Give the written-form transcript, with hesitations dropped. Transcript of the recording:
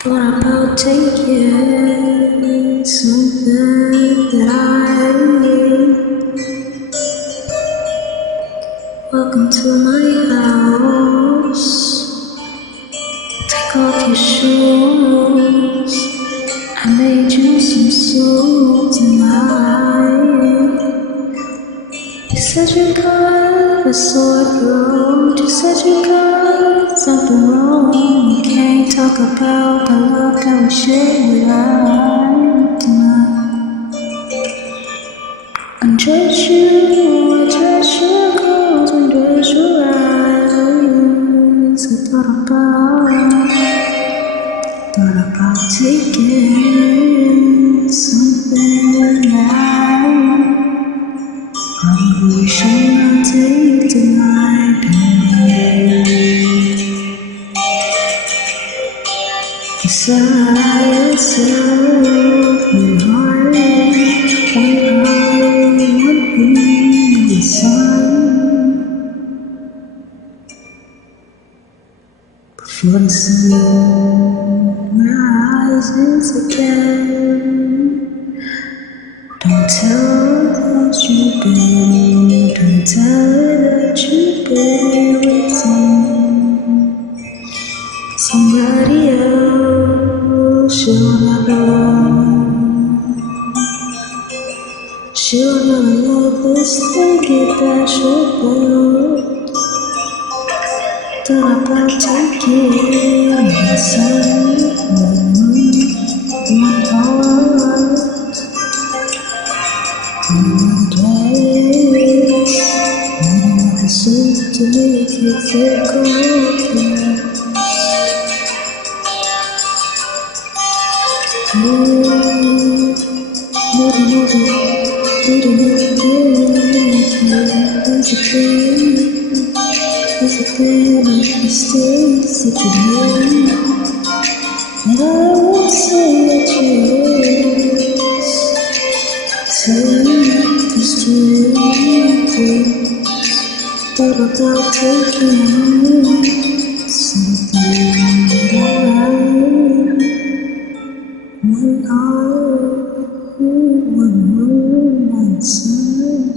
Thought about taking something that I need. Welcome to my house. Take off your shoes. I made you some soup tonight. You said you got a sore throat. You said you got something wrong. You can't talk about the love that we share without tonight. Undress you, address your clothes, undress your eyes. I thought about taking something tonight. Probably should not take tonight. Inside yourself, your heart, one being inside. Before the sun rises again, don't tell her that you've been, don't tell her that you've been with somebody else. She'll never love this thing that she'll build. Thought about taking someone one heart. Another soup to make you feel cold. There's a plan of mistakes that you made, and I won't say that you is. Take this dream, but about taking something that I one heart, one night.